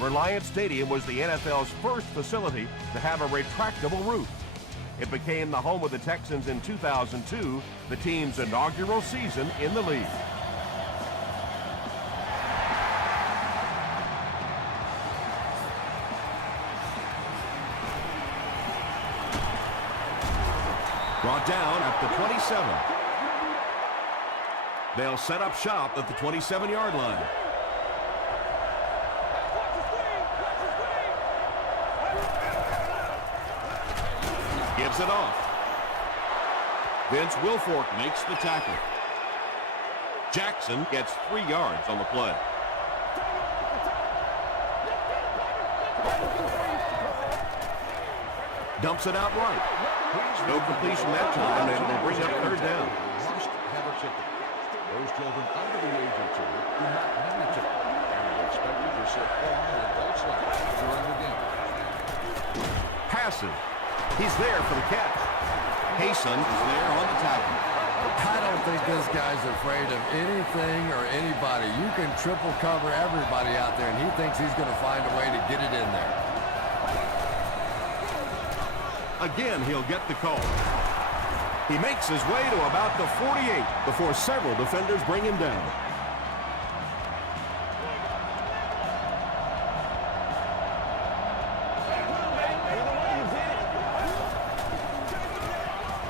Reliant Stadium was the NFL's first facility to have a retractable roof. It became the home of the Texans in 2002, the team's inaugural season in the league. Brought down at the 27. They'll set up shop at the 27-yard line. Gives it off. Vince Wilfork makes the tackle. Jackson gets 3 yards on the play. Dumps it out right. No completion that time, and it'll bring up third down. Must have a ticket. Those children under the age of 2 do not have a ticket and are expected to sit on the adult side during the game. Passes. He's there for the catch. Hayson is there on the tackle. I don't think this guy's afraid of anything or anybody. You can triple cover everybody out there, and he thinks he's going to find a way to get it in there. Again, he'll get the call. He makes his way to about the 48 before several defenders bring him down.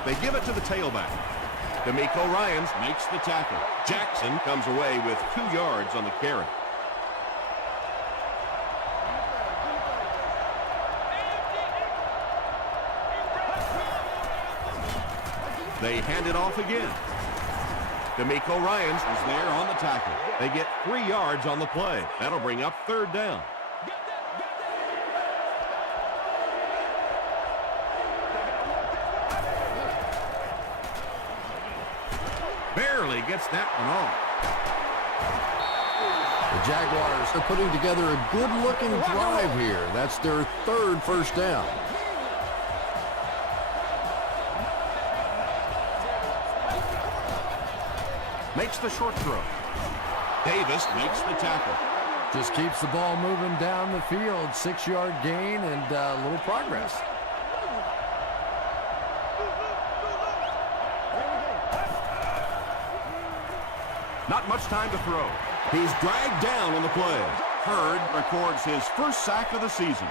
They give it to the tailback. D'Amico Ryans makes the tackle. Jackson comes away with 2 yards on the carry. They hand it off again. D'Amico Ryans is there on the tackle. They get 3 yards on the play. That'll bring up third down. Barely gets that one off. The Jaguars are putting together a good-looking drive here. That's their 3rd first down. Makes the short throw. Davis makes the tackle. Just keeps the ball moving down the field. 6-yard gain and a little progress. Not much time to throw. He's dragged down on the play. Hurd records his first sack of the season.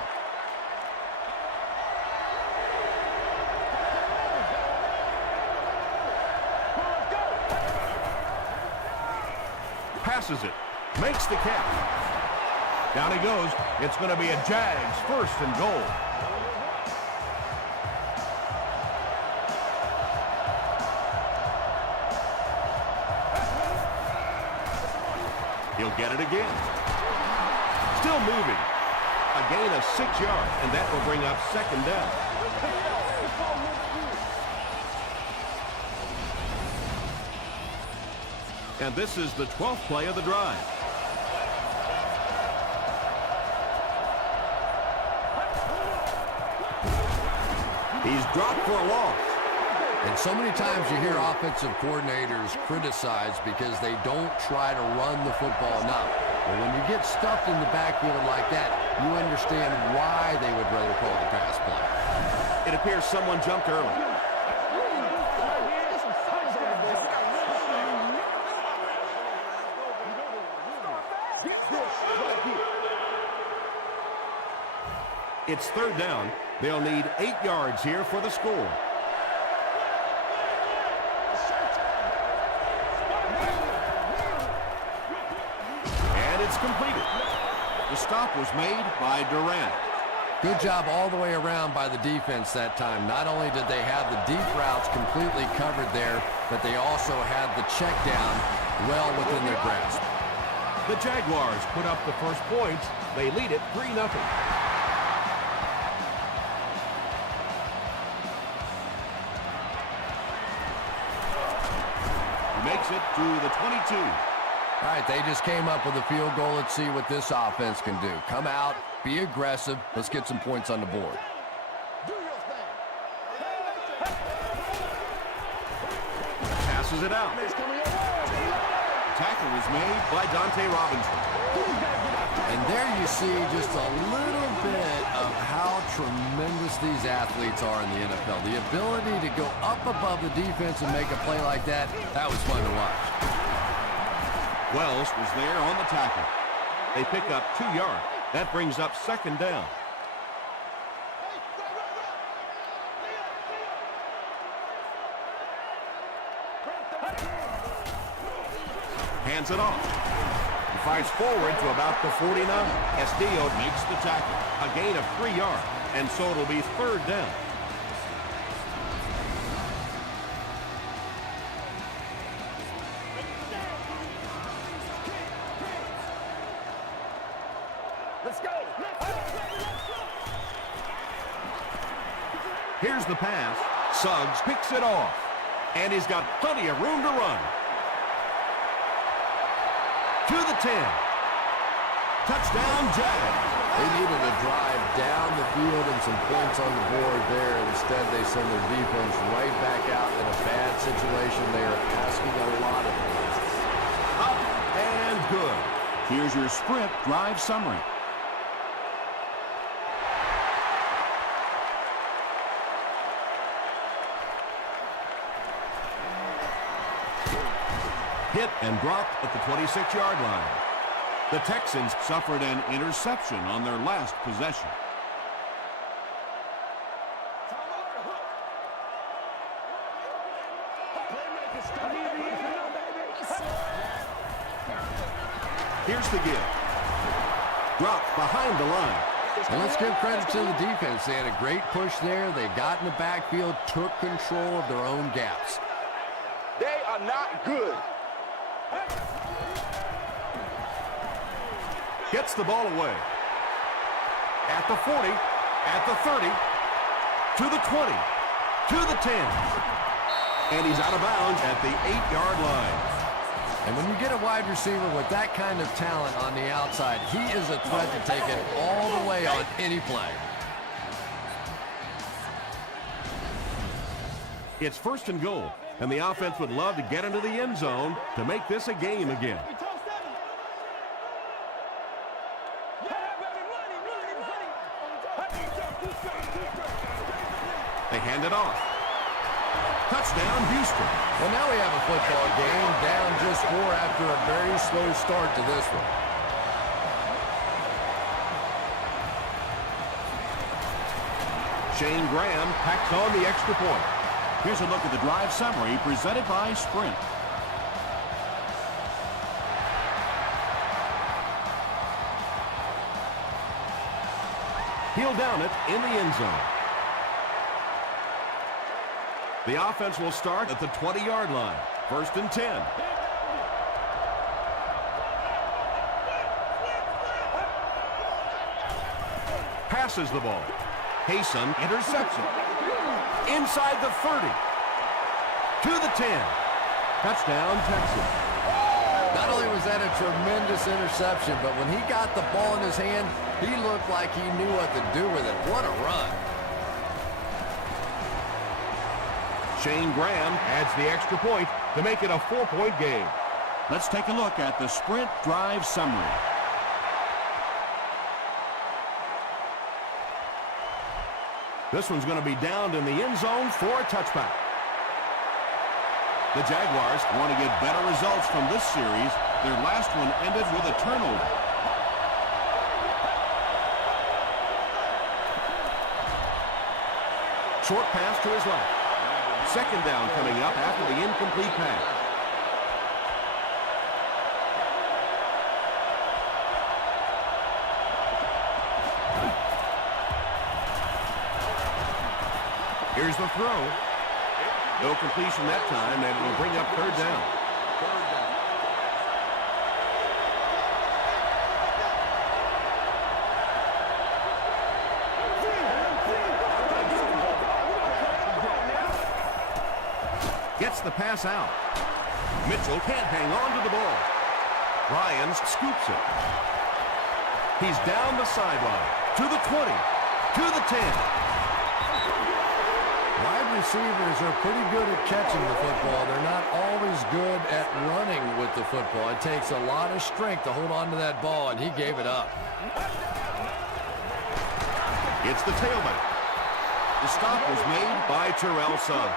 Passes it. Makes the catch. Down he goes. It's going to be a Jags 1st and goal. He'll get it again. Still moving. A gain of 6 yards, and that will bring up 2nd down. And this is the 12th play of the drive. He's dropped for a loss. And so many times you hear offensive coordinators criticized because they don't try to run the football enough. But when you get stuffed in the backfield like that, you understand why they would rather call the pass play. It appears someone jumped early. It's 3rd down. They'll need 8 yards here for the score. And it's completed. The stop was made by Durant. Good job all the way around by the defense that time. Not only did they have the deep routes completely covered there, but they also had the check down well within their grasp. The Jaguars put up the first points. They lead it 3-0. Makes it to the 22. All right, they just came up with a field goal. Let's see what this offense can do. Come out, be aggressive. Let's get some points on the board. Passes it out. Tackle is made by Dante Robinson. And there you see just a little bit of how tremendous these athletes are in the NFL. The ability to go up above the defense and make a play like that, that was fun to watch. Wells was there on the tackle. They pick up 2 yards. That brings up second down. Hands it off. He fires forward to about the 49. Castillo makes the tackle. A gain of 3 yards. And so it'll be third down. Let's go. Here's the pass. Suggs picks it off. And he's got plenty of room to run. To the 10. Touchdown, Jags. They needed a drive down the field and some points on the board there. Instead, they send their defense right back out in a bad situation. They are asking a lot of them. Up and good. Here's your sprint drive summary. Hit and dropped at the 26-yard line. The Texans Suffered an interception on their last possession. Here's the give. Dropped behind the line. And let's give credit to the defense. They had a great push there. They got in the backfield, took control of their own gaps. They are not good. Gets the ball away. At the 40, at the 30, to the 20, to the 10. And he's out of bounds at the 8-yard line. And when you get a wide receiver with that kind of talent on the outside, he is a threat to take it all the way on any play. It's first and goal, and the offense would love to get into the end zone to make this a game again. They hand it off. Touchdown, Houston. Well, now we have a football game down just 4 after a very slow start to this one. Shane Graham packs on the extra point. Here's a look at the drive summary presented by Sprint. He'll down it in the end zone. The offense will start at the 20-yard line. First and 10. Passes the ball. Hayson intercepts it. Inside the 30. To the 10. Touchdown, Texans. Not only was that a tremendous interception, but when he got the ball in his hand, he looked like he knew what to do with it. What a run. Shane Graham adds the extra point to make it a 4-point game. Let's take a look at the Sprint drive summary. This one's going to be downed in the end zone for a touchback. The Jaguars want to get better results from this series. Their last one ended with a turnover. Short pass to his left. Second down coming up after the incomplete pass. Here's the throw. No completion that time, and it will bring up third down. Gets the pass out. Mitchell can't hang on to the ball. Ryans scoops it. He's down the sideline. To the 20. To the 10. Wide receivers are pretty good at catching the football. They're not always good at running with the football. It takes a lot of strength to hold on to that ball, and he gave it up. It's the tailback. The stop was made by Terrell Suggs.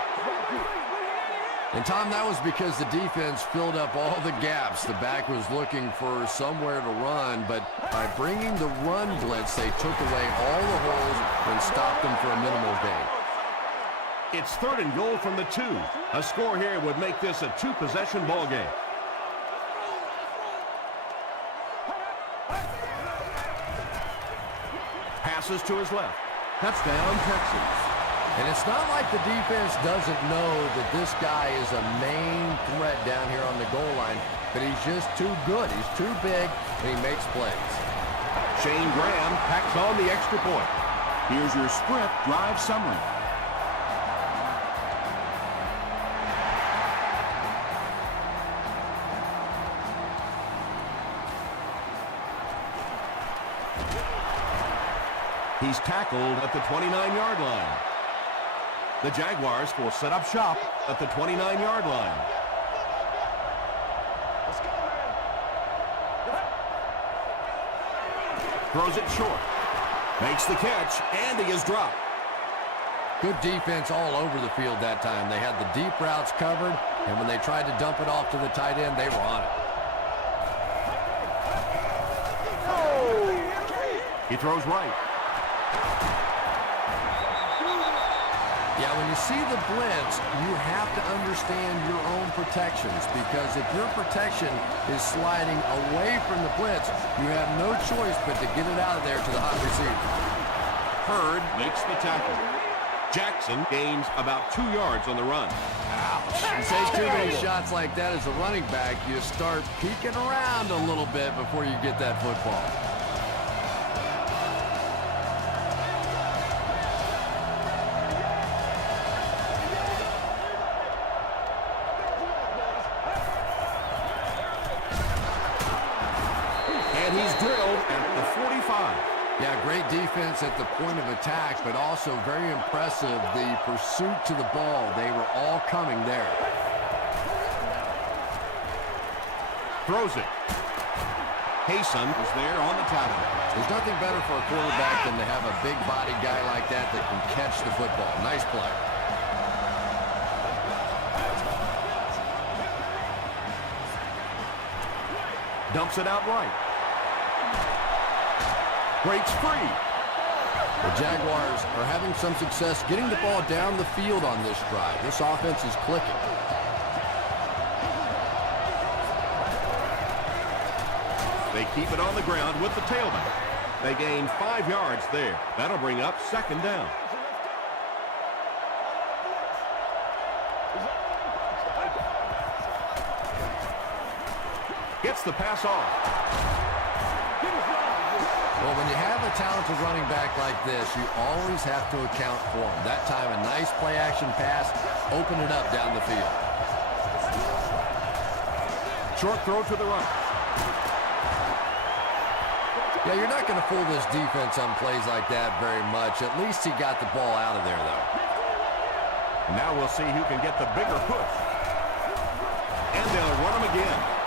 And, Tom, that was because the defense filled up all the gaps. The back was looking for somewhere to run, but by bringing the run blitz, they took away all the holes and stopped them for a minimal gain. It's 3rd and goal from the 2. A score here would make this a 2-possession ball game. Passes to his left. Touchdown, Texans. And it's not like the defense doesn't know that this guy is a main threat down here on the goal line, but he's just too good. He's too big, and he makes plays. Shane Graham packs on the extra point. Here's your sprint drive summary. He's tackled at the 29-yard line. The Jaguars will set up shop at the 29-yard line. Let's go, man. Throws it short. Makes the catch, and he is dropped. Good defense all over the field that time. They had the deep routes covered, and when they tried to dump it off to the tight end, they were on it. He throws right. Yeah, when you see the blitz, you have to understand your own protections, because if your protection is sliding away from the blitz, you have no choice but to get it out of there to the hot receiver. Hurd makes the tackle. Jackson gains about 2 yards on the run. You take too many shots like that as a running back, you start peeking around a little bit before you get that football. And he's drilled at the 45. Yeah, great defense at the point of attack, but also very impressive the pursuit to the ball. They were all coming there. Throws it. Hayson is there on the tackle. There's nothing better for a quarterback than to have a big body guy like that that can catch the football. Nice play. Dumps it out right. Breaks free. The Jaguars are having some success getting the ball down the field on this drive. This offense is clicking. They keep it on the ground with the tailback. They gain 5 yards there. That'll bring up 2nd down. Gets the pass off. Well, when you have a talented running back like this, you always have to account for him. That time, a nice play-action pass, open it up down the field. Short throw to the right. Yeah, you're not going to fool this defense on plays like that very much. At least he got the ball out of there, though. Now we'll see who can get the bigger push. And they'll run him again.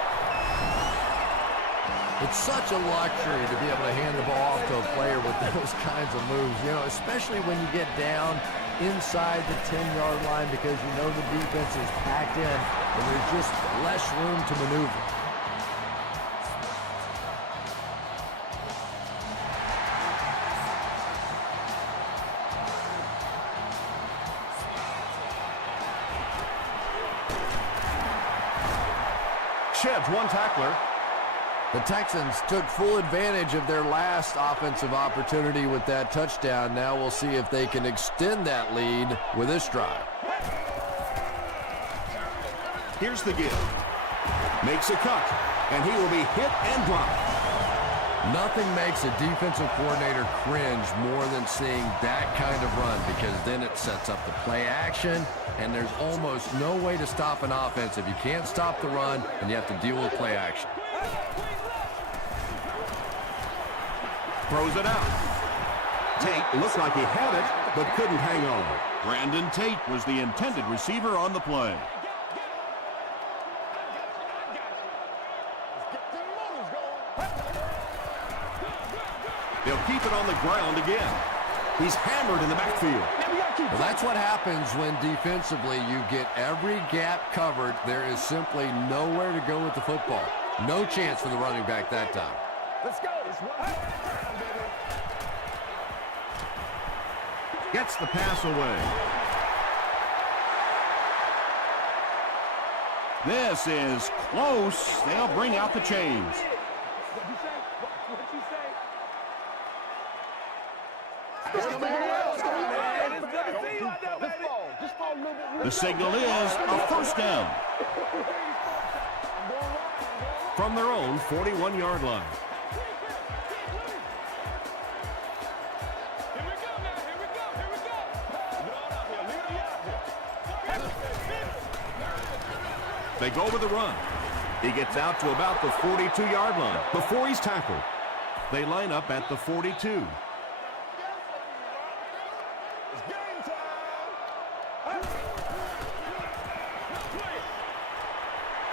It's such a luxury to be able to hand the ball off to a player with those kinds of moves, you know, especially when you get down inside the 10-yard line, because you know the defense is packed in and there's just less room to maneuver. Sheds one tackler. The Texans took full advantage of their last offensive opportunity with that touchdown. Now we'll see if they can extend that lead with this drive. Here's the give. Makes a cut, and he will be hit and dropped. Nothing makes a defensive coordinator cringe more than seeing that kind of run, because then it sets up the play action, and there's almost no way to stop an offense if you can't stop the run and you have to deal with play action. Throws it out. Tate looked like he had it, but couldn't hang on. Brandon Tate was the intended receiver on the play. They'll keep it on the ground again. He's hammered in the backfield. Well, that's what happens when defensively you get every gap covered. There is simply nowhere to go with the football. No chance for the running back that time. Let's go. Gets the pass away. This is close. They'll bring out the chains. What you say? What you say? The signal is a first down. From their own 41-yard line. They go with the run. He gets out to about the 42-yard line before he's tackled. They line up at the 42.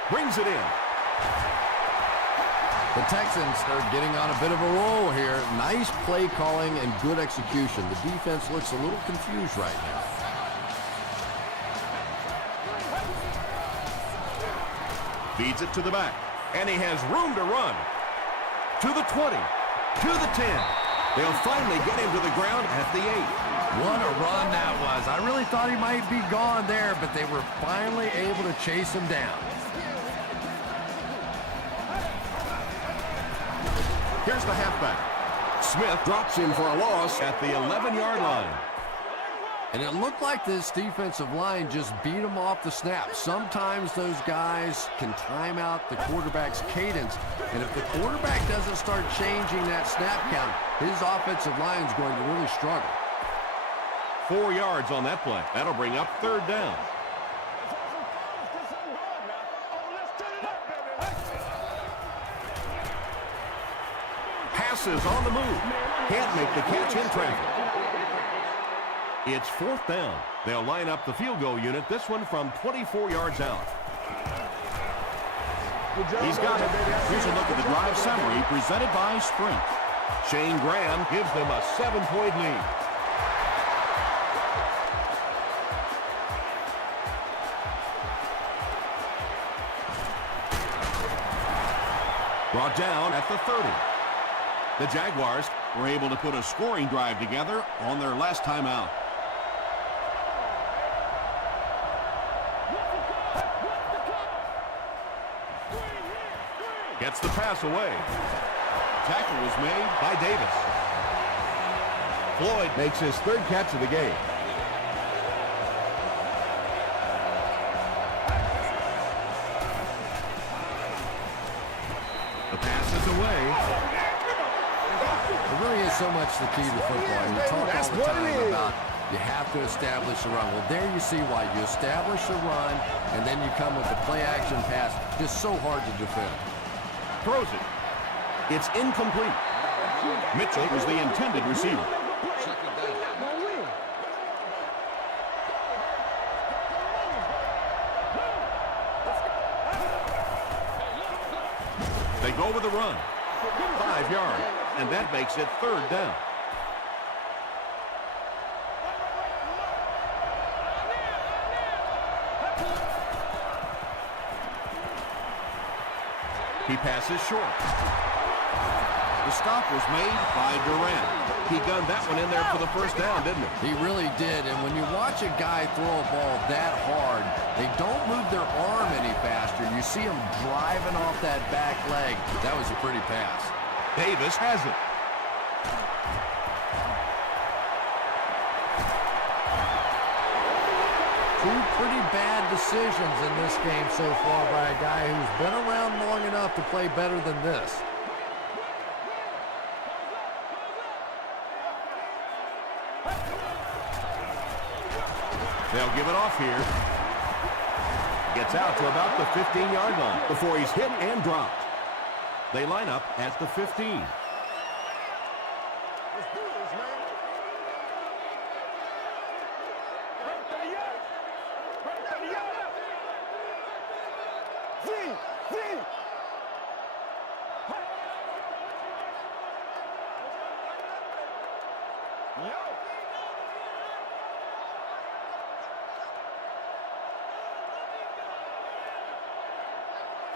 Brings it in. The Texans are getting on a bit of a roll here. Nice play calling and good execution. The defense looks a little confused right now. Feeds it to the back. And he has room to run. To the 20. To the 10. They'll finally get him to the ground at the 8. What a run that was. I really thought he might be gone there, but they were finally able to chase him down. Here's the halfback. Smith drops him for a loss at the 11-yard line. And it looked like this defensive line just beat him off the snap. Sometimes those guys can time out the quarterback's cadence. And if the quarterback doesn't start changing that snap count, his offensive line is going to really struggle. 4 yards on that play. That'll bring up third down. Passes on the move. Can't make the catch in traffic. It's fourth down. They'll line up the field goal unit, this one from 24 yards out. He's got it. Here's a look at the drive summary presented by Sprint. Shane Graham gives them a 7-point lead. Brought down at the 30. The Jaguars Were able to put a scoring drive together on their last time out. gets the pass away. Tackle was made By Davis. Floyd makes his third catch of the game. The pass is away. It really is so much the key to football. You talk all the time about you have to establish a run. Well, there you see why. You establish a run, and then you come with the play-action pass. Just so hard to defend. Throws it. It's incomplete. Mitchell was the intended receiver. Second down. They go with the run. 5 yards. And that makes it third down. He passes short. The stop was made by Durant. He gunned that one in there for the first down, didn't he? He really did, and when you watch a guy throw a ball that hard, they don't move their arm any faster. You see him driving off that back leg. That was a pretty pass. Davis has it. Two pretty bad decisions in this game so far by a guy who's been around long enough to play better than this. They'll give it off here. Gets out to about the 15-yard line before he's hit and dropped. They line up at the 15. Come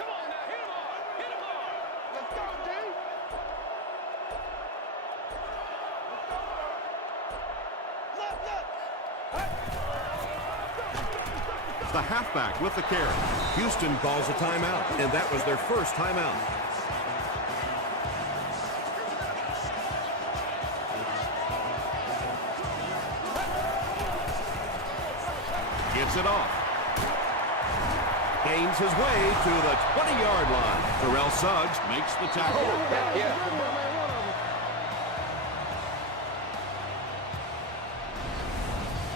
on now, hit him hard. Hit him hard. Let's go, D. The halfback with the carry. Houston calls a timeout, and that was their first timeout. Gets it off. Gains his way to the 20-yard line. Terrell Suggs makes the tackle.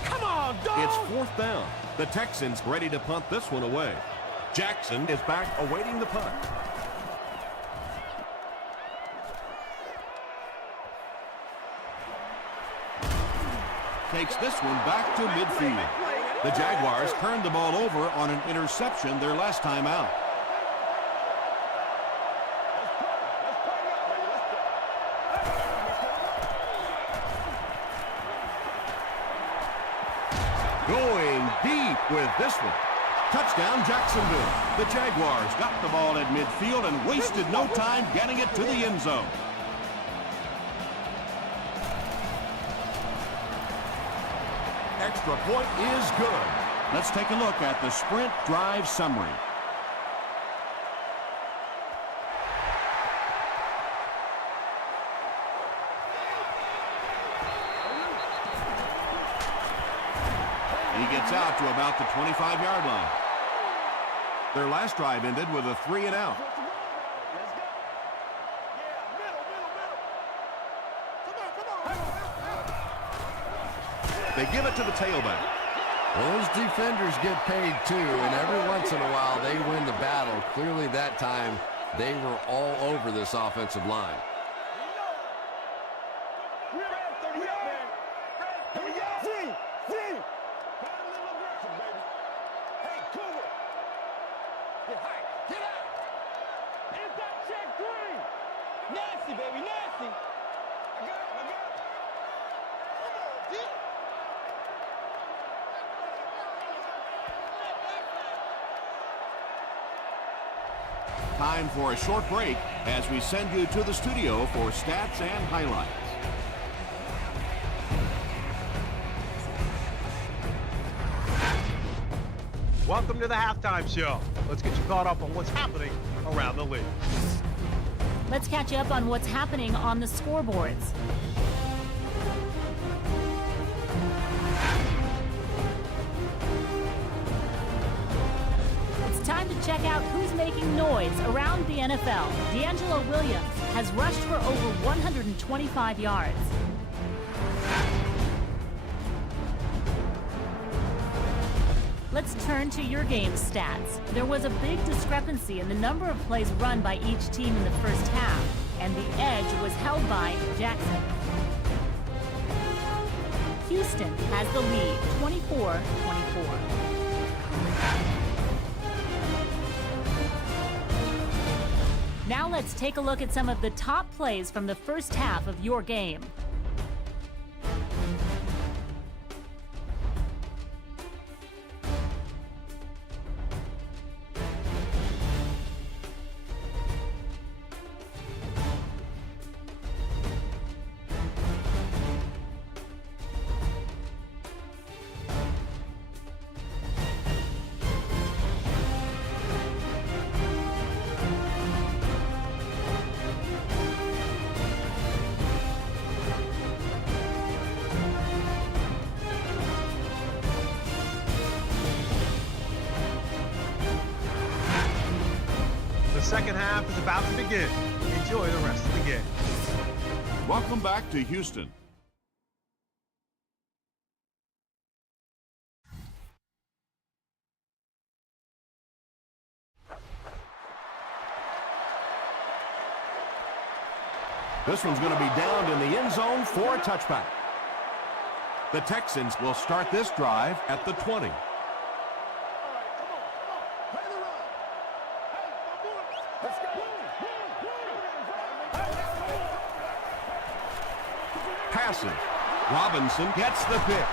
Come on, dog. It's fourth down. The Texans ready to punt this one away. Jackson is back awaiting the punt. Takes this one back to midfield. The Jaguars turned the ball over on an interception their last time out. Going deep with this one. Touchdown, Jacksonville. The Jaguars got the ball at midfield and wasted no time getting it to the end zone. Extra point is good. Let's take a look at the sprint drive summary. He gets out to about the 25-yard line. Their last drive ended with a 3-and-out. They give it to the tailback. Well, those defenders get paid too, and every once in a while they win the battle. Clearly that time they were all over this offensive line. Nasty, baby, nasty. Time for a short break as we send you to the studio for stats and highlights. Welcome to the halftime show. Let's get you caught up on what's happening around the league. Let's catch you up on what's happening on the scoreboards. It's time to check out who's making noise around the NFL. D'Angelo Williams has rushed for over 125 yards. Let's turn to your game stats. There was a big discrepancy in the number of plays run by each team in the first half, and the edge was held by Jackson. Houston has the lead, 24-24. Now let's take a look at some of the top plays from the first half of your game. The second half is about to begin. Enjoy the rest of the game. Welcome back to Houston. This one's going to be downed in the end zone for a touchback. The Texans will start this drive at the 20. Passing. Robinson gets the pick.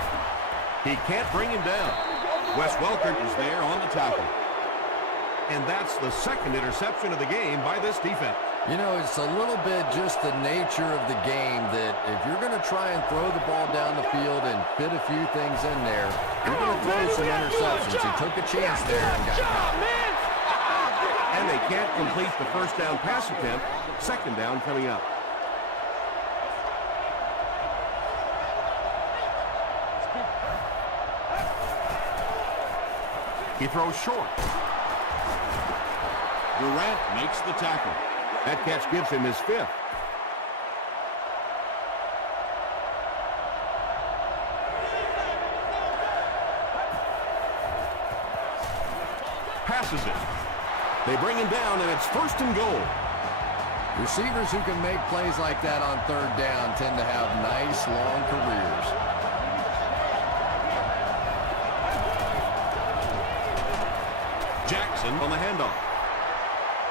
He can't bring him down. Wes Welker is there on the tackle. And that's the second interception of the game by this defense. You know, it's a little bit just the nature of the game that if you're going to try and throw the ball down the field and fit a few things in there, you're going to throw some interceptions. He took a chance there and got caught. And they can't complete the first down pass attempt. Second down coming up. He throws short. Durant makes the tackle. That catch gives him his fifth. Passes it. They bring him down, and it's first and goal. Receivers who can make plays like that on third down tend to have nice, long careers. Jackson on the handoff.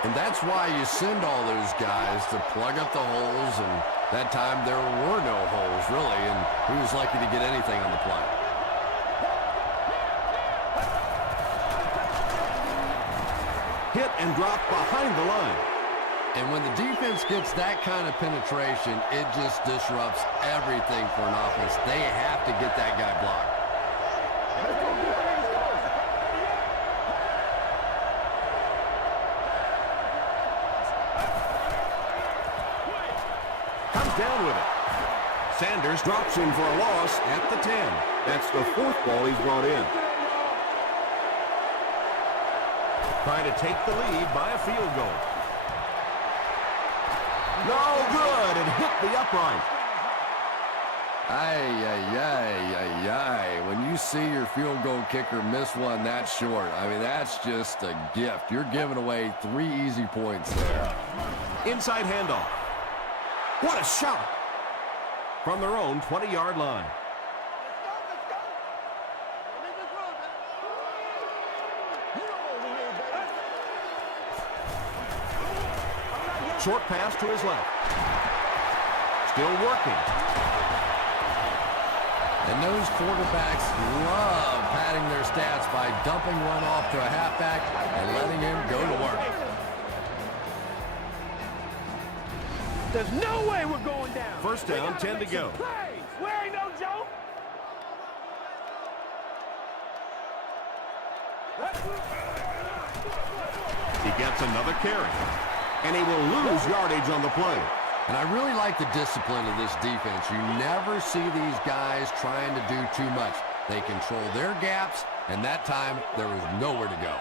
And that's why you send all those guys to plug up the holes, and that time there were no holes, really, and he was lucky to get anything on the play. Hit and drop behind the line. And when the defense gets that kind of penetration, it just disrupts everything for an offense. They have to get that guy blocked. Comes down with it. Sanders drops him for a loss at the 10. That's the fourth ball he's brought in. Trying to take the lead by a field goal. No good, and hit the upright. Ay. When you see your field goal kicker miss one that short, I mean, that's just a gift. You're giving away 3 easy points there. Inside handoff. What a shot! From their own 20-yard line. Short pass to his left. Still working. And those quarterbacks love padding their stats by dumping one off to a halfback and letting him go to work. There's no way we're going down. First down, 10 to go. We ain't no joke. He gets another carry. And he will lose yardage on the play. And I really like the discipline of this defense. You never see these guys trying to do too much. They control their gaps, and that time there was nowhere to go.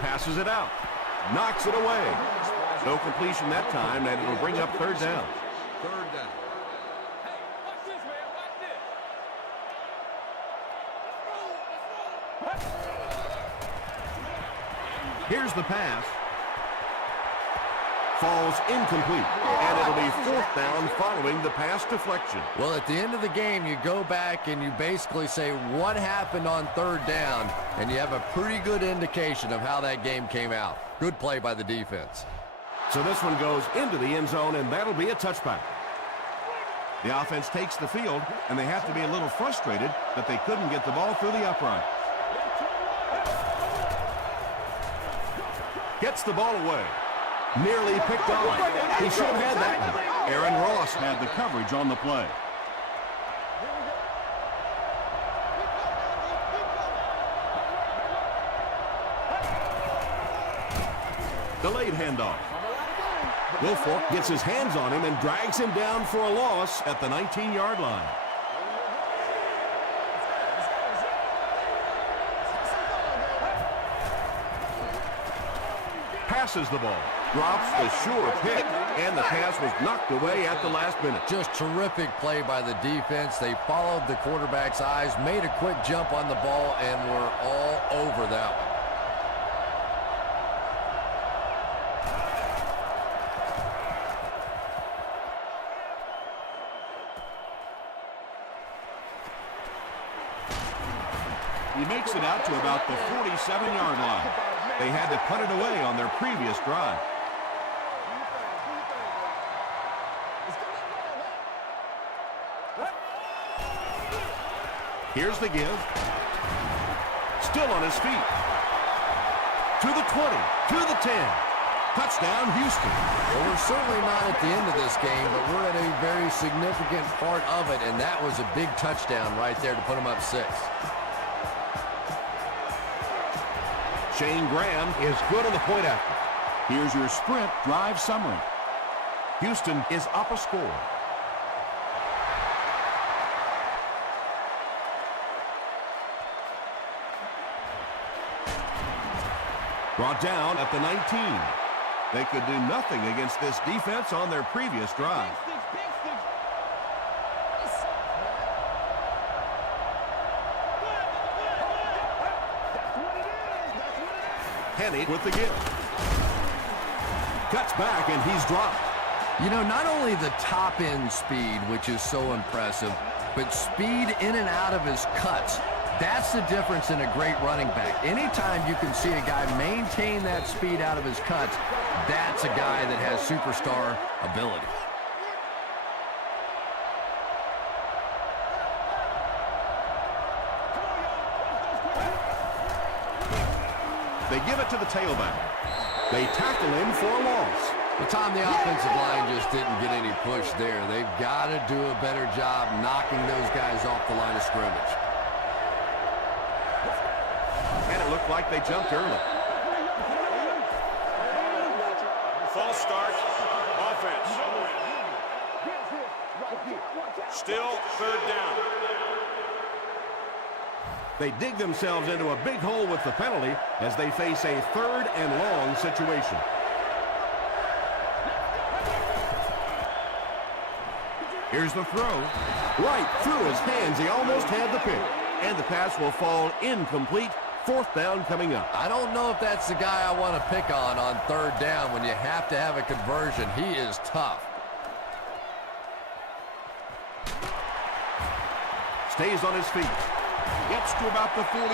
Passes it out. Knocks it away. No completion that time, and it'll bring up third down. Third down. Watch this, man. Watch this. Here's the pass. Falls incomplete. And it'll be fourth down following the pass deflection. Well, at the end of the game, you go back and you basically say what happened on third down, and you have a pretty good indication of how that game came out. Good play by the defense. So this one goes into the end zone, and that'll be a touchback. The offense takes the field, and they have to be a little frustrated that they couldn't get the ball through the upright. Gets the ball away. Nearly picked on. He should have had that one. Aaron Ross had the coverage on the play. Delayed handoff. Wilfork gets his hands on him and drags him down for a loss at the 19-yard line. Passes the ball. Drops the sure pick, and the pass was knocked away at the last minute. Just terrific play by the defense. They followed the quarterback's eyes, made a quick jump on the ball, and were all over that one. He makes it out to about the 47-yard line. They had to put it away on their previous drive. Here's the give. Still on his feet. To the 20, to the 10. Touchdown, Houston. Well, we're certainly not at the end of this game, but we're at a very significant part of it, and that was a big touchdown right there to put them up 6. Shane Graham is good on the point after. Here's your sprint drive summary. Houston is up a score. Brought down at the 19. They could do nothing against this defense on their previous drive. Henny with the give. Cuts back and he's dropped. You know, not only the top end speed, which is so impressive, but speed in and out of his cuts. That's the difference in a great running back. Anytime you can see a guy maintain that speed out of his cuts, that's a guy that has superstar ability. They give it to the tailback. They tackle him for a loss. But Tom, the offensive line just didn't get any push there. They've got to do a better job knocking those guys off the line of scrimmage. And it looked like they jumped early. False start. Offense. Still third down. They dig themselves into a big hole with the penalty as they face a 3rd and long situation. Here's the throw. Right through his hands. He almost had the pick. And the pass will fall incomplete. 4th down coming up. I don't know if that's the guy I want to pick on 3rd down when you have to have a conversion. He is tough. Stays on his feet. Gets to about the 44.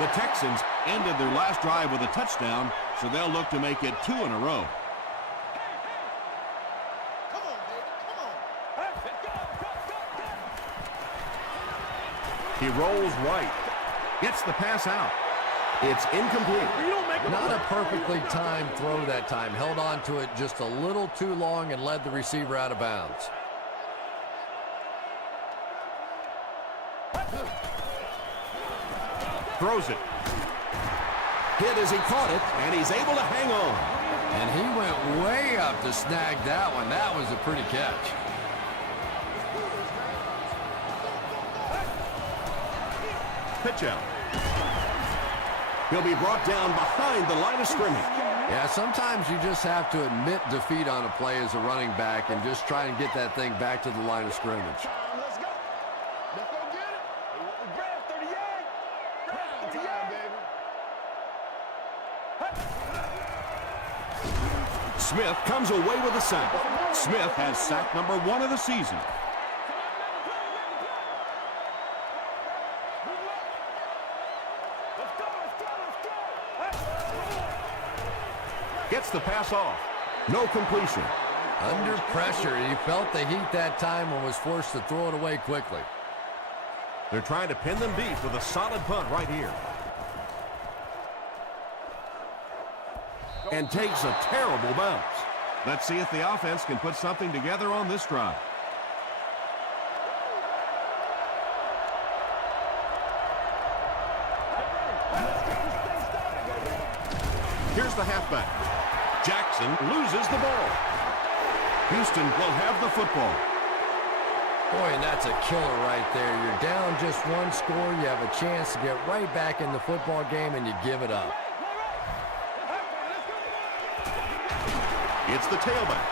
The Texans ended their last drive with a touchdown, so they'll look to make it 2 in a row. He rolls right. Gets the pass out. It's incomplete. Not a perfectly timed throw that time. Held on to it just a little too long and led the receiver out of bounds. Throws it. Hit as he caught it, and he's able to hang on. And he went way up to snag that one. That was a pretty catch. Pitch out. He'll be brought down behind the line of scrimmage. Yeah, sometimes you just have to admit defeat on a play as a running back and just try and get that thing back to the line of scrimmage. Let's go. Let's go get it. Grab 38. Grab 38, baby. Smith comes away with a sack. Smith has sack number 1 of the season. Gets the pass off. No completion. Under pressure, he felt the heat that time and was forced to throw it away quickly. They're trying to pin them deep with a solid punt right here. And takes a terrible bounce. Let's see if the offense can put something together on this drive. Here's the halfback. Jackson loses the ball. Houston will have the football. Boy, and that's a killer right there. You're down just 1 score. You have a chance to get right back in the football game, and you give it up. It's the tailback.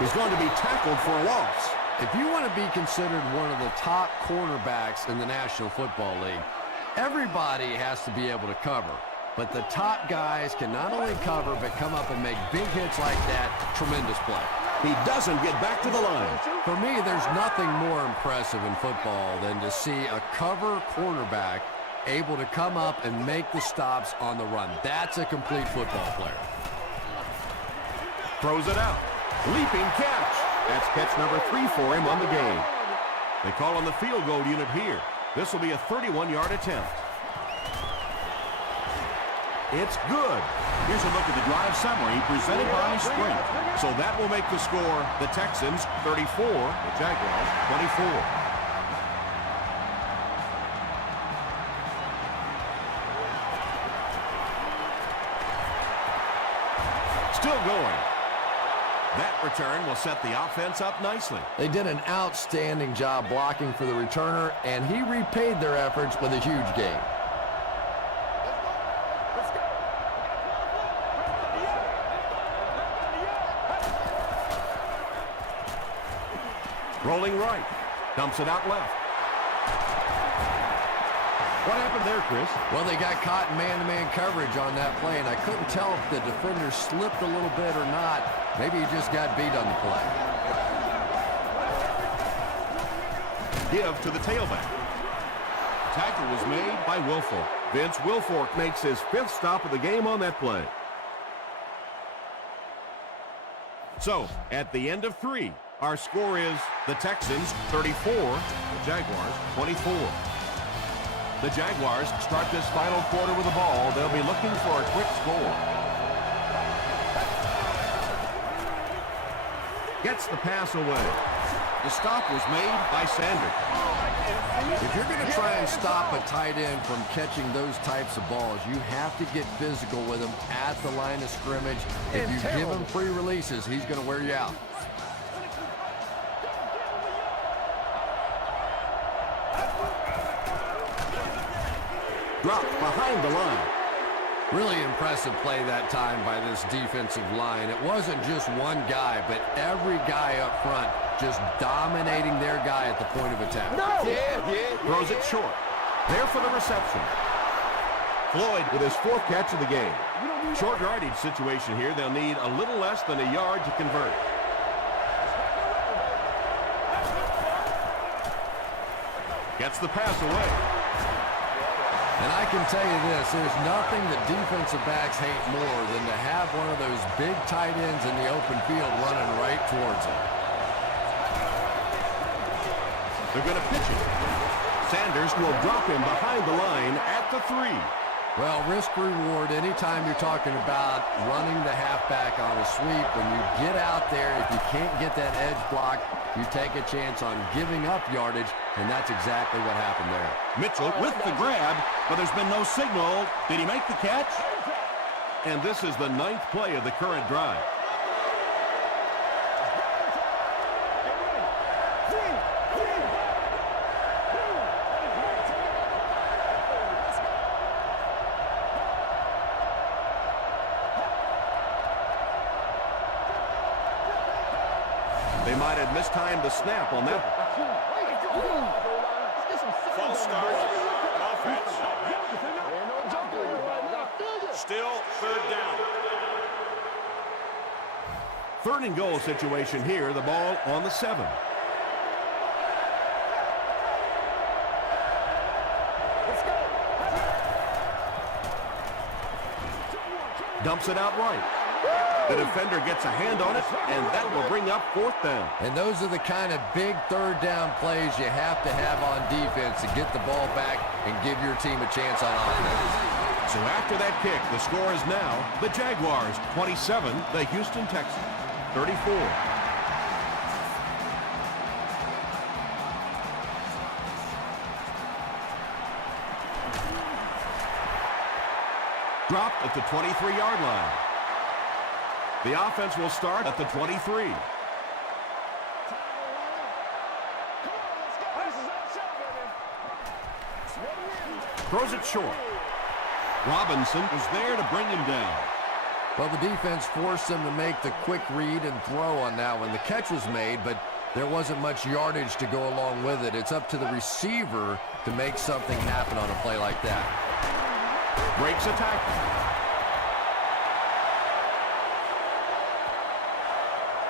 He's going to be tackled for a loss. If you want to be considered one of the top cornerbacks in the National Football League, everybody has to be able to cover. But the top guys can not only cover, but come up and make big hits like that. Tremendous play. He doesn't get back to the line. For me, there's nothing more impressive in football than to see a cover cornerback able to come up and make the stops on the run. That's a complete football player. Throws it out. Leaping catch. That's catch number 3 for him on the game. They call on the field goal unit here. This will be a 31-yard attempt. It's good. Here's a look at the drive summary presented by Sprint. So that will make the score the Texans 34, the Jaguars 24. Still going. That return will set the offense up nicely. They did an outstanding job blocking for the returner, and he repaid their efforts with a huge gain. Rolling right. Dumps it out left. What happened there, Chris? Well, they got caught in man-to-man coverage on that play, and I couldn't tell if the defender slipped a little bit or not. Maybe he just got beat on the play. Give to the tailback. Tackle was made by Wilfork. Vince Wilfork makes his 5th stop of the game on that play. So, at the end of 3, our score is the Texans 34, the Jaguars 24. The Jaguars start this final quarter with the ball. They'll be looking for a quick score. Gets the pass away. The stop was made by Sanders. If you're going to try and stop a tight end from catching those types of balls, you have to get physical with him at the line of scrimmage. If you give him free releases, he's going to wear you out. Dropped behind the line. Really impressive play that time by this defensive line. It wasn't just one guy, but every guy up front just dominating their guy at the point of attack. Throws it short. There for the reception. Floyd with his 4th catch of the game. Short yardage situation here. They'll need a little less than a yard to convert. Gets the pass away. And I can tell you this, there's nothing that defensive backs hate more than to have one of those big tight ends in the open field running right towards him. They're going to pitch it. Sanders will drop him behind the line at the 3. Well, risk-reward, anytime you're talking about running the halfback on a sweep, when you get out there, if you can't get that edge block, you take a chance on giving up yardage, and that's exactly what happened there. Mitchell with the grab, but there's been no signal. Did he make the catch? And this is the 9th play of the current drive. They might have mistimed the snap on that one. False start. Offense. Still 3rd down. 3rd and goal situation here. The ball on the 7. Dumps it out right. The defender gets a hand on it, and that will bring up 4th down. And those are the kind of big 3rd down plays you have to have on defense to get the ball back and give your team a chance on offense. So after that kick, the score is now the Jaguars 27, the Houston Texans 34. Dropped at the 23-yard line. The offense will start at the 23. Throws it short. Robinson was there to bring him down. Well, the defense forced them to make the quick read and throw on that one. The catch was made, but there wasn't much yardage to go along with it. It's up to the receiver to make something happen on a play like that. Breaks a tackle.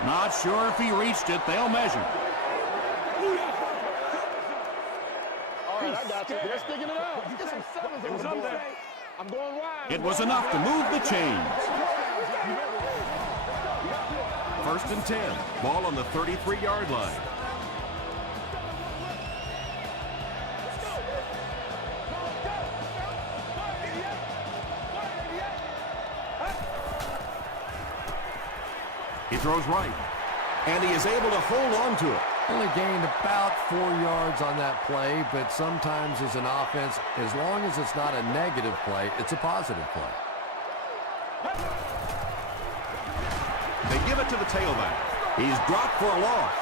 Not sure if he reached it. They'll measure. All right, I got you. They're sticking it out. Get some sevens on there. I'm going wide. It was enough to move the chains. 1st and 10. Ball on the 33-yard line. He throws right, and he is able to hold on to it. Only gained about 4 yards on that play, but sometimes as an offense, as long as it's not a negative play, it's a positive play. They give it to the tailback. He's dropped for a loss.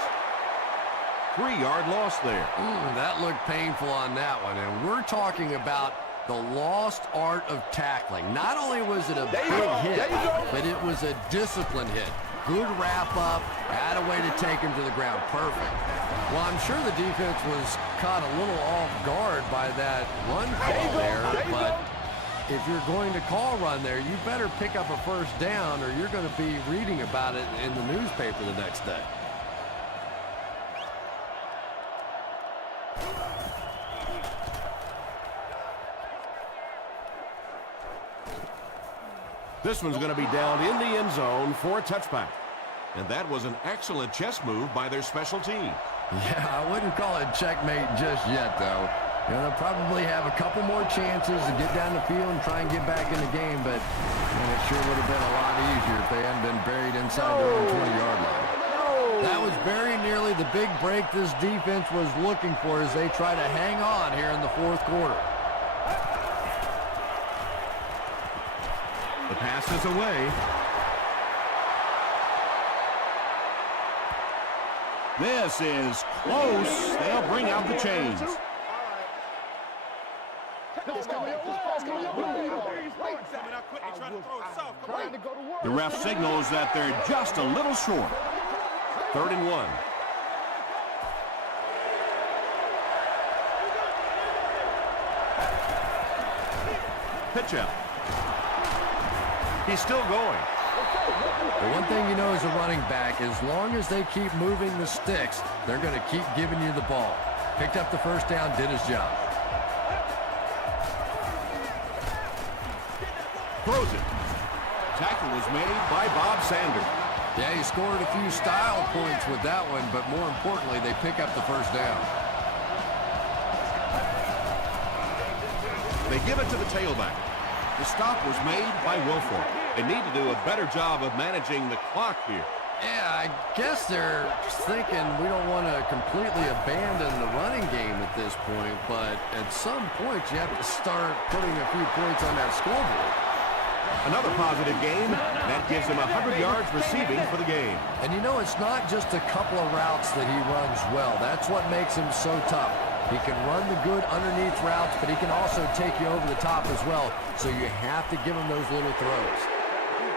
3-yard loss there. That looked painful on that one, and we're talking about the lost art of tackling. Not only was it a big hit, but it was a discipline hit. Good wrap up, had a way to take him to the ground. Perfect. Well, I'm sure the defense was caught a little off guard by that run call there, but if you're going to call run there, you better pick up a first down or you're going to be reading about it in the newspaper the next day. This one's going to be down in the end zone for a touchback. And that was an excellent chess move by their special team. Yeah, I wouldn't call it checkmate just yet, though. You know, they'll probably have a couple more chances to get down the field and try and get back in the game, but it sure would have been a lot easier if they hadn't been buried inside their own 20-yard line. That was very nearly the big break this defense was looking for as they try to hang on here in the fourth quarter. The pass is away. This is close. They'll bring out the chains. The ref signals that they're just a little short. 3rd and 1. Pitch out. He's still going. The one thing you know as a running back, as long as they keep moving the sticks, they're going to keep giving you the ball. Picked up the first down, did his job. Throws it. Tackle was made by Bob Sanders. Yeah, he scored a few style points with that one, but more importantly, they pick up the first down. They give it to the tailback. The stop was made by Wilfork. They need to do a better job of managing the clock here. Yeah, I guess they're thinking we don't want to completely abandon the running game at this point, but at some point you have to start putting a few points on that scoreboard. Another positive game. That gives him 100 yards receiving for the game. And you know, it's not just a couple of routes that he runs well. That's what makes him so tough. He can run the good underneath routes, but he can also take you over the top as well. So you have to give him those little throws.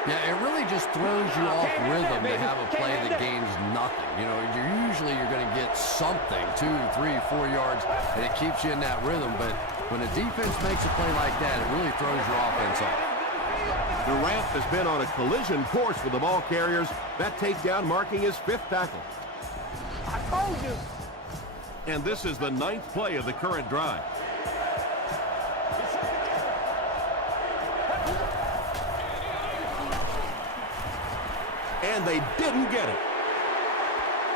Yeah, it really just throws you off rhythm to have a play that gains nothing. You know, you're going to get something, 2, 3, 4 yards, and it keeps you in that rhythm. But when a defense makes a play like that, it really throws your offense off. The ramp has been on a collision course with the ball carriers. That takedown marking his 5th tackle. I told you. And this is the 9th play of the current drive. And they didn't get it.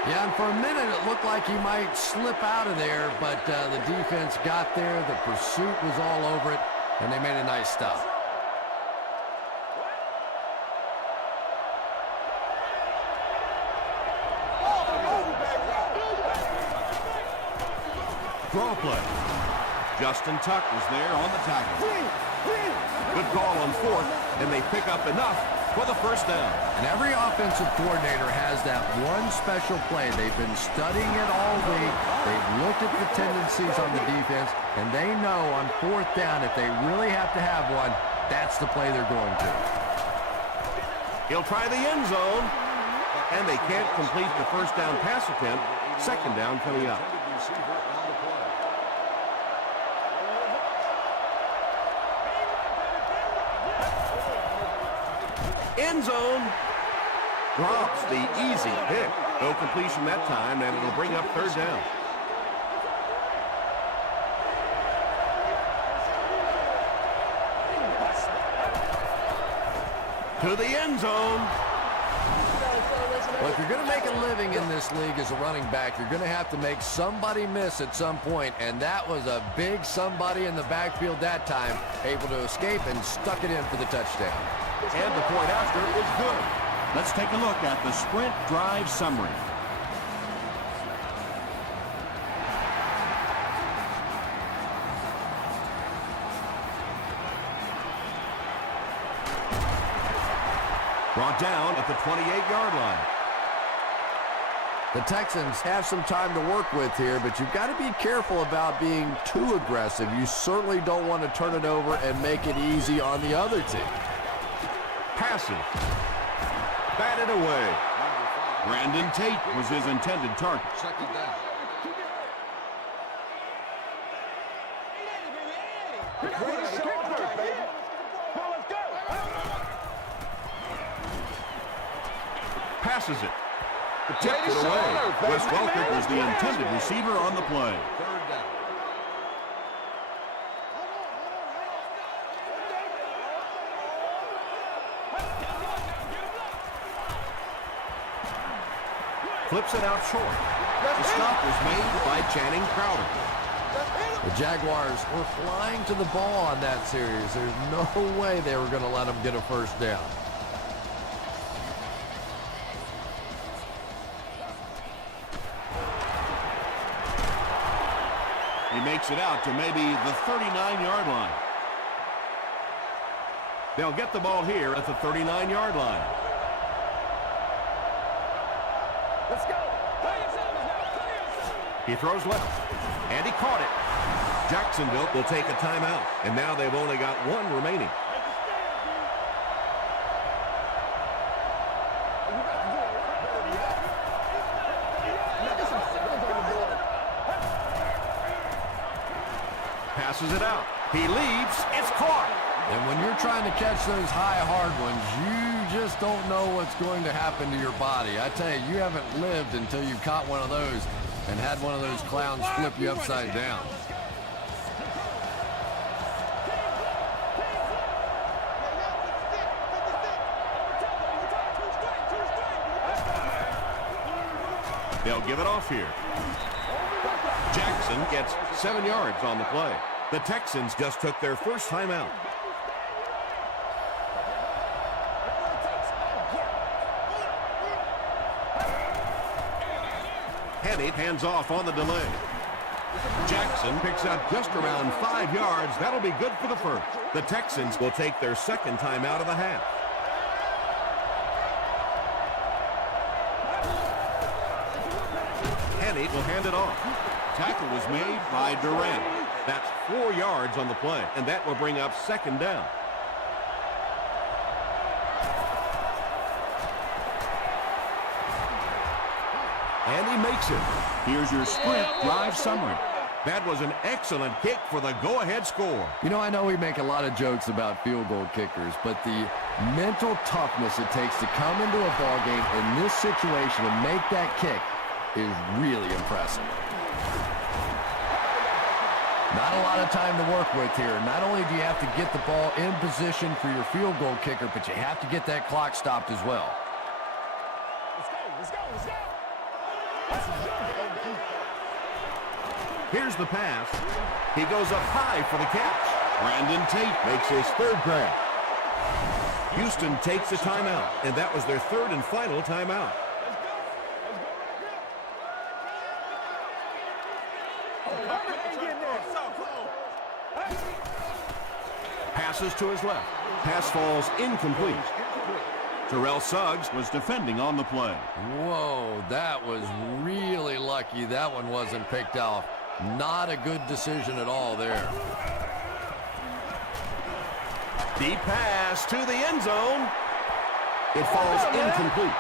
Yeah, and for a minute it looked like he might slip out of there, but the defense got there, the pursuit was all over it, and they made a nice stop. Draw play. Justin Tuck was there on the tackle. Good call on 4th, and they pick up enough for the first down. And every offensive coordinator has that one special play. They've been studying it all week. They've looked at the tendencies on the defense, and they know on 4th down, if they really have to have one, that's the play they're going to. He'll try the end zone, and they can't complete the first down pass attempt. 2nd down coming up. End zone. Drops the easy pick. No completion that time, and it'll bring up 3rd down. To the end zone. Well, if you're going to make a living in this league as a running back, you're going to have to make somebody miss at some point, and that was a big somebody in the backfield that time, able to escape and stuck it in for the touchdown. And the point after is good. Let's take a look at the sprint drive summary. Brought down at the 28-yard line. The Texans have some time to work with here, but you've got to be careful about being too aggressive. You certainly don't want to turn it over and make it easy on the other team. Passes. Batted away. Brandon Tate was his intended target. Second down. Passes it. Tipped it away. Wes Welker was the intended receiver on the play. Third down. Flips it out short. The stop was made by Channing Crowder. The Jaguars were flying to the ball on that series. There's no way they were going to let them get a first down. He makes it out to maybe the 39-yard line. They'll get the ball here at the 39-yard line. Let's go. He throws left, and he caught it. Jacksonville will take a timeout, and now they've only got one remaining. Passes it out. He leads. It's caught. And when you're trying to catch those high, hard ones, you just don't know what's going to happen to your body. I tell you, you haven't lived until you caught one of those and had one of those clowns flip you upside down. They'll give it off here. Jackson gets 7 yards on the play. The Texans just took their first timeout. Henny hands off on the delay. Jackson picks up just around 5 yards. That'll be good for the first. The Texans will take their second timeout of the half. Henny will hand it off. Tackle was made by Durant. That's 4 yards on the play, and that will bring up second down. And he makes it. Here's your sprint drive summary. That was an excellent kick for the go-ahead score. You know, I know we make a lot of jokes about field goal kickers, but the mental toughness it takes to come into a ball game in this situation and make that kick is really impressive. Not a lot of time to work with here. Not only do you have to get the ball in position for your field goal kicker, but you have to get that clock stopped as well. Let's go. Here's the pass. He goes up high for the catch. Brandon Tate Makes his third grab. Houston takes a timeout, and that was their third and final timeout. Passes to his left. Pass falls incomplete. Terrell Suggs was defending on the play. Whoa, that was really lucky that one wasn't picked off. Not a good decision at all there. Deep pass to the end zone. It falls incomplete.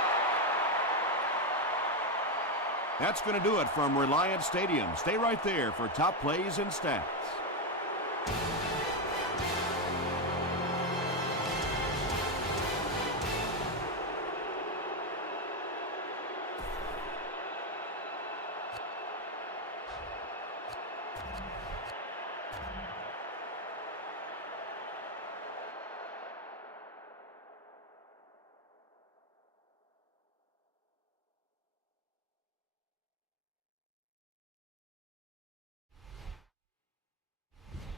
That's going to do it from Reliant Stadium. Stay right there for top plays and stats.